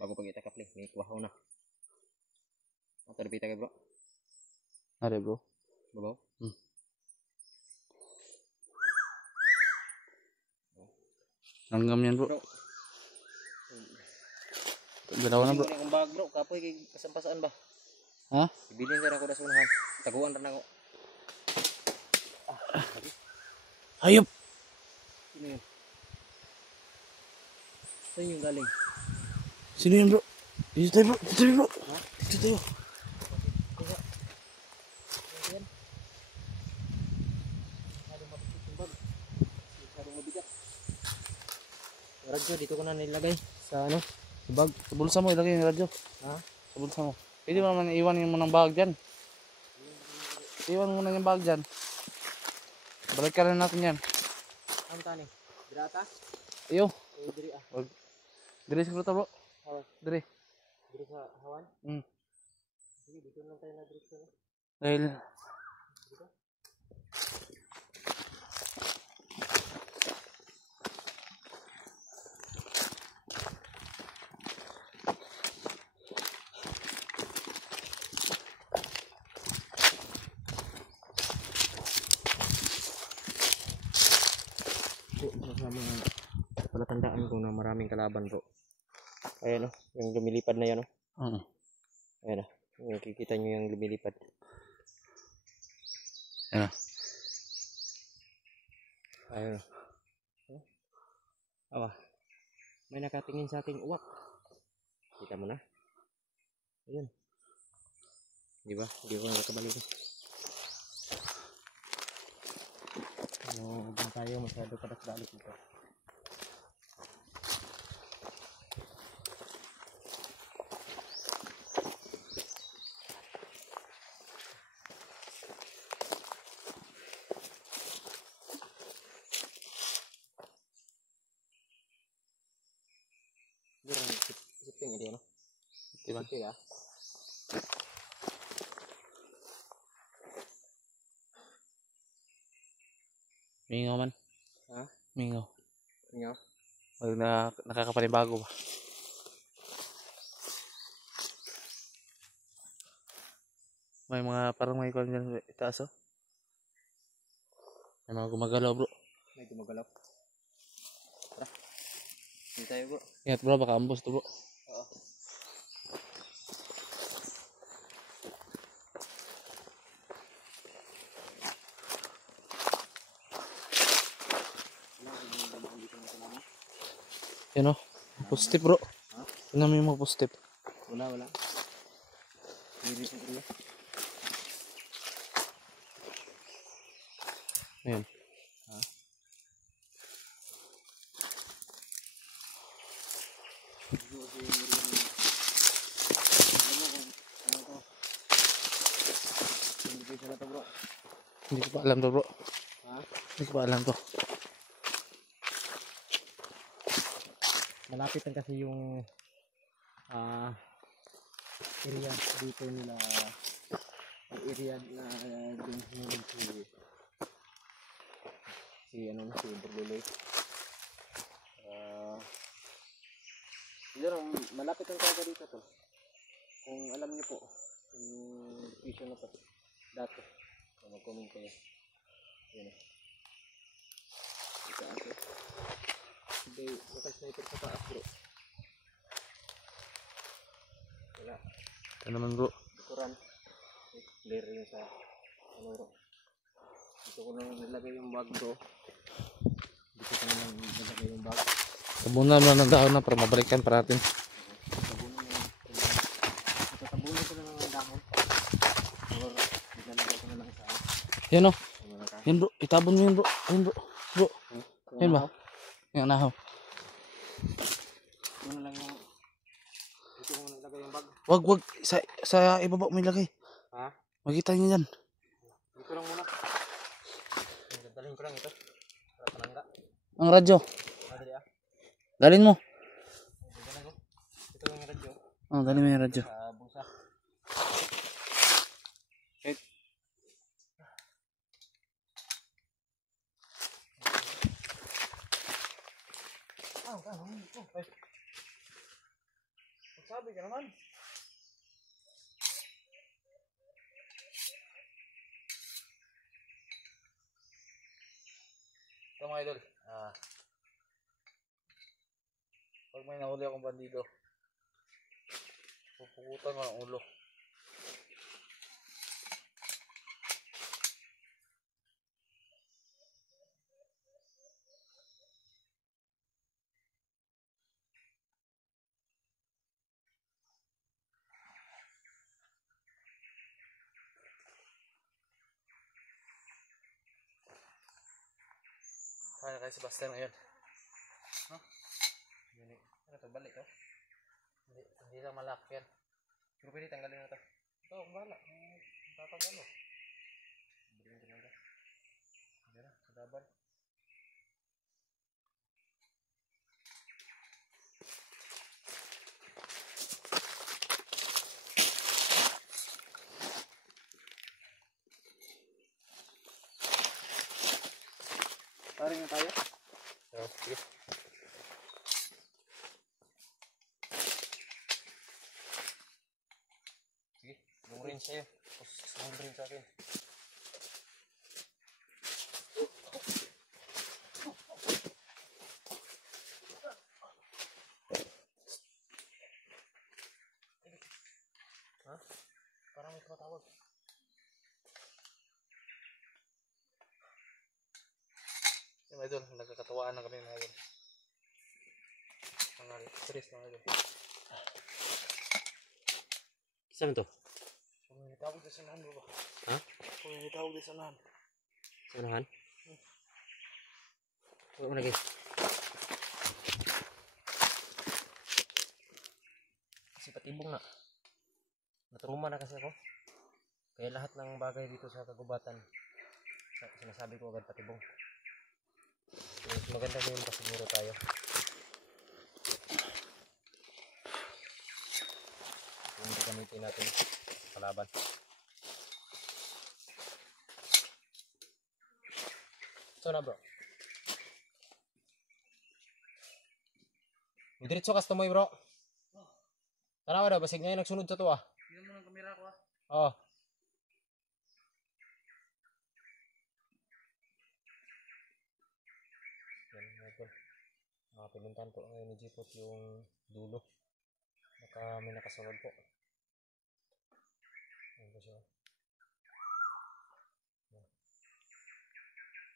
Bago pag kita kapli, may kuwahaw na. Ato na pita kay bro. Are bro. Babaw. Langgam yan bro. Bro. Dalawa na bro. Hindi akong bag bro, kapoy kay kasampasaan ba? Ha? Ibilin ka na ako na sunahan. Taguan rin ako. Hayop! Sino yun? Saan yung galing? Sino yun bro? Dito tayo bro. Dito tayo bro. Ha? Dito tayo. Yan. Masyadong mabigat yung bag. Masyadong mabigat. Radyo, dito ko na nilagay sa ano? Sa bag. Sa bulsa mo ilagay yung radyo. Ha? Sa bulsa mo. Pwede mo naman iwan mo ng bag dyan. Iwan mo na yung bag dyan. Balik ka rin natin yan. Ang tani? Dirata? Ayo. O diri ah? Diri siguro to bro. Hawan? Diri. Diri sa hawan? Sige, dito lang tayo na direksyon. Dahil Palatandaan ko na maraming kalaban bro. Ayan o, yung lumilipad na yan o. Ayan o, nakikita nyo yung lumilipad. Ayan o. Ayan o. Awa, may nakatingin sa ating uwak. Kita mo na. Ayan. Diba? Di ko nakakabalik. Ano, bang tayo masyado padak-dalik dito. Siping ini ano? Diba? Siping ya. Mingaw man. Ha? Mingaw. Mingaw? Pag nakakapanibago ba? May mga parang may kwan dyan itaas oh. May mga gumagalaw bro. May gumagalaw. Tara. Hindi tayo bro. Ingat bro, baka ambos to bro. Oo. Yan oh. Positive bro. Ha? Tingnan mo yung mga positive. Wala. Hindi rin ulo. Ayan. Ha? Hindi ko pa alam to bro. Ha? Hindi ko pa alam to. Malapit lang kasi yung area dito nila, yung area na yung hinulog si Burluloy. Yun, malapit lang talaga dito to. Kung alam niyo po yung location na to dati, mag-comment kayo. Yun. Ito ako. Hindi, naka-sniper sa taas bro. Wala. Ito naman bro. Likuran. Clear yun sa ano bro. Dito ko lang nilagay yung bag bro. Dito ko lang nilagay yung bag. Tabunan mo ng dahon na para mabalikan pa natin. Tabunan ko na lang ang dahon. Or nilalagay ko na lang sa Yan o. Yan bro. Itabon mo yun bro. Yan bro. Bro. Yan ba? Yan nahaw. Ito na lang yung dito ko nilagay yung bag. Wag. Sa ibaba mo ilagay. Ha? Makita niyo yan. Dito lang muna. Dadalhin ko lang ito. Para panangga. Ang radyo. Dali ah. Dalhin mo. Dadalhin ko. Ito yung radyo. Oh, dalhin mo yung radyo. Sa bulsa. Sabi ka naman. Ito mga idol. Pag may nahuli akong bandido, pupukutan ko ang ulo. Kaya kay Sebastian ngayon. No? Yun eh. Ano to? Balik to? Hindi lang malak yan. Pero pwede tanggalin na to. Ito, bala. Tatanggal o. Balik na talaga. Hindi na, kadaban. Paring na tayo. Sige. Sige, long range sa'yo. Tapos long range sa akin. Ha? Parang may tumatawag. Yung idol, nagkakatawaan na kami mga idol. Mga stress mga idol. Saan to? Kung may tawag din sa nahan bro ba? Ha? Kung may tawag din sa nahan. Sa unahan? Huwag mo lagi. Kasi patibong na. Natruma na kasi ako. Kaya lahat ng bagay dito sa kagubatan, sinasabi ko agad patibong. Mas maganda na yung pasiguro tayo. Kung gagamitin natin kalaban. So na bro. Diretso kas tumoy bro. Tanawa daw, basig ngayon nagsunod sa to ah. Tingnan mo ng kamera ko ah. Oo. Yan, natin. Pinuntahan po ngayon ni Jipot yung dulo. May nakasunod po. Ayan po siya.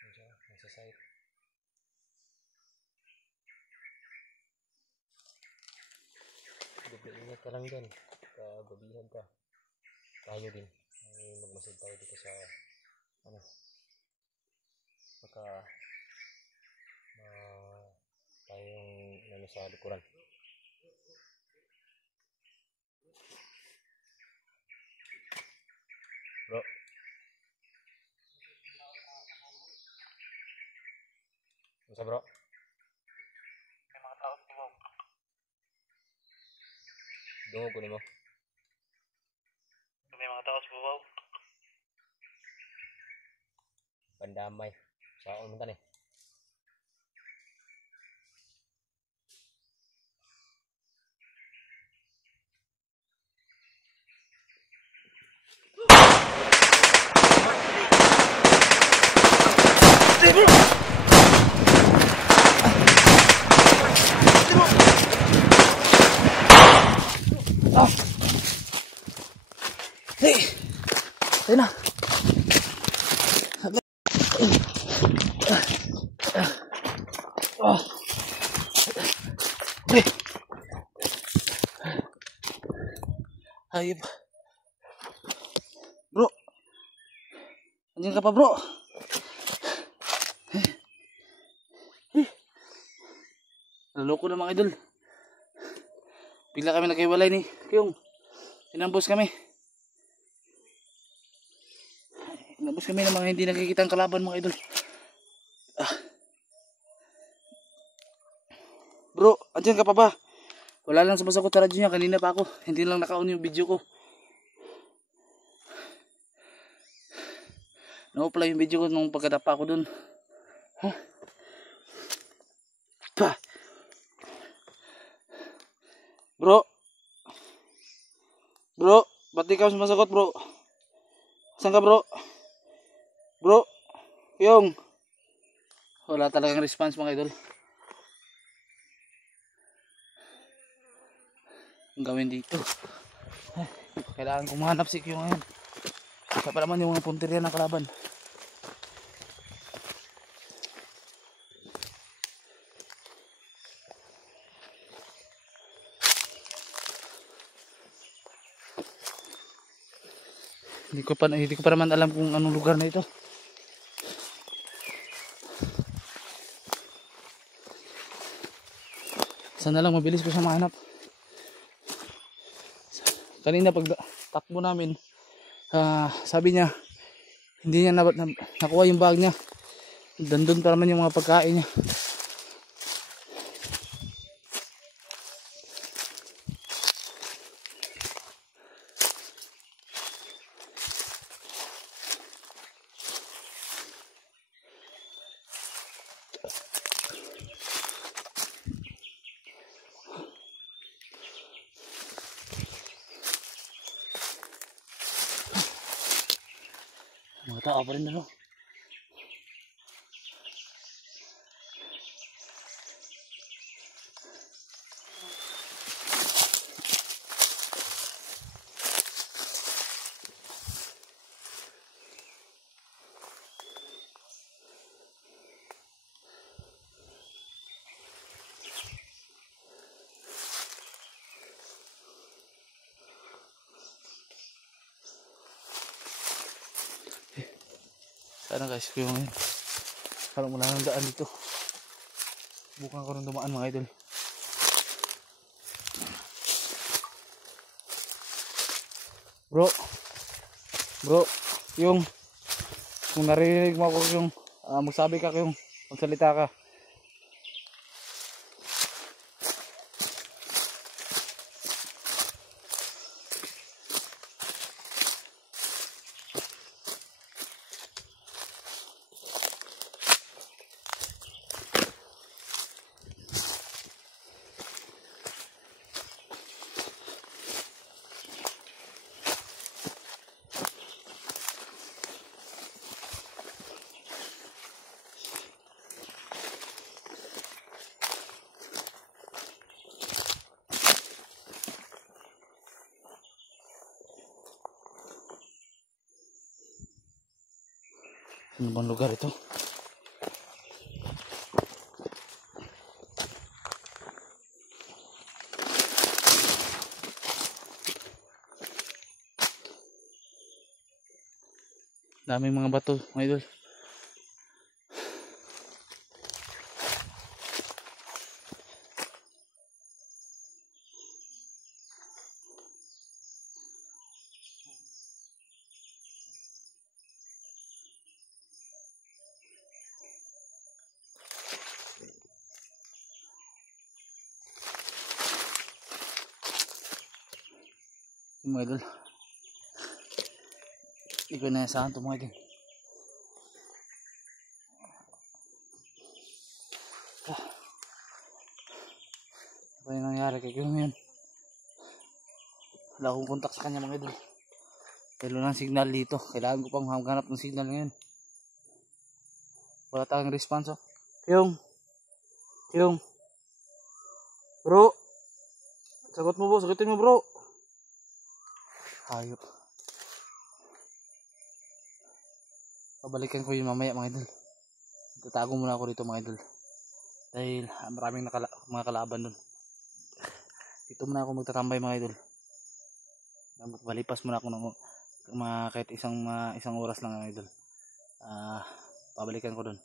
Ayan siya, nasa site. Ingat ka lang dyan. Gabihan ka. Tayo din. Magmasid tayo dito sa baka tayong sa likuran. Bro. Masa bro? May mga tao sa wow. Dungo ko nimo. May mga tao sa wow. Pandamay. Saan mo tani? Hey! Ayun na! Hey! Hayop! Bro! Andiyan ka pa bro! Naloko na mga idol. Bigla kami naghiwalay ni Kiyong. Inambos kami. Inambos kami ng mga hindi nakikita ang kalaban mga idol. Bro, andyan ka pa ba? Wala lang sumasagot sa radyo niya. Kanina pa ako. Hindi lang naka-on yung video ko. No pala yung video ko nung pagkatapa ko dun. Huh? Pa. Bro, Bro, ba't di ka sumasagot bro? Saan ka bro? Bro, yung wala talagang response mga idol. Ang gawin dito, kailangan kong mahanap si Q ngayon. Kaya pa naman yung mga punteriya ng kalaban. Hindi ko pa naman alam kung anong lugar na ito. Sana lang mabilis ko siya mahanap. Kanina pag takbo namin, sabi niya hindi niya nakuha yung bag niya. Dandun pa naman yung mga pagkain niya. Mga tao pa rin na no. Sana guys, ko yung ngayon. Parang wala nang daan dito. Bukan ko rin dumaan mga idol. Bro, yung kung narinig mo ako yung magsabi ka yung magsalita ka. Ano bang lugar ito? Daming mga bato, mga idol. Mga idol, hindi ko naasahan ito mga idol. Ano yung nangyari kay Kuya ngayon? Wala akong kontak sa kanya mga idol. Dahil walang signal dito. Kailangan ko pang maghanap ng signal ngayon. Wala tayong response oh. Kiyong bro, sagot mo bro, sagutin mo bro. Hayop. Pabalikan ko yun mamaya mga idol. Tatago muna ako dito mga idol. Dahil maraming mga kalaban dun. Dito muna ako magtatambay mga idol. Malipas muna ako ng kahit isang oras lang mga idol. Pabalikan ko dun.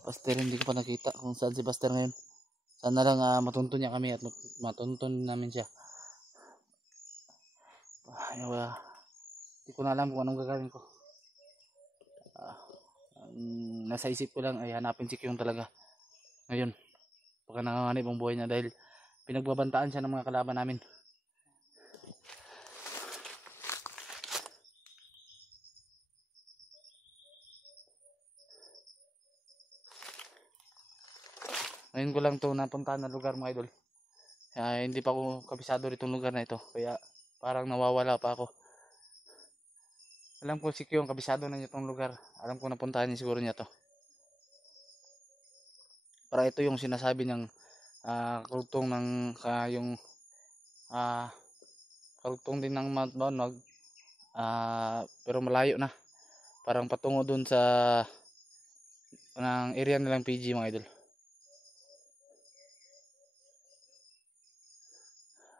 Pastor, hindi ko pa nakita kung saan si Pastor ngayon. Sana lang matuntun niya kami at matuntun namin siya. Hindi ko na alam kung anong gagawin ko. Nasa isip ko lang ay hanapin si Kyung talaga. Ngayon, baka nanganganib ang buhay niya dahil pinagbabantaan siya ng mga kalaban namin. Ngayon ko lang to napuntahan na lugar mga idol. Hindi pa ako kabisado rito lugar na ito. Kaya parang nawawala pa ako. Alam ko si Kyong kabisado na niya itong lugar. Alam ko napuntahan niya siguro niya to. Para ito yung sinasabi niyang karugtong ng yung karugtong din ng Mount Baunwag. Pero malayo na. Parang patungo dun sa ng area nilang PG mga idol.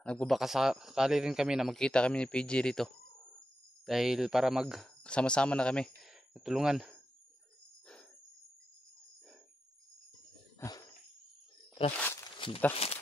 Nagbabaka sakali rin kami na magkita kami ni PG dito. Dahil para magsama-sama na kami. Tulungan. Tara, kita.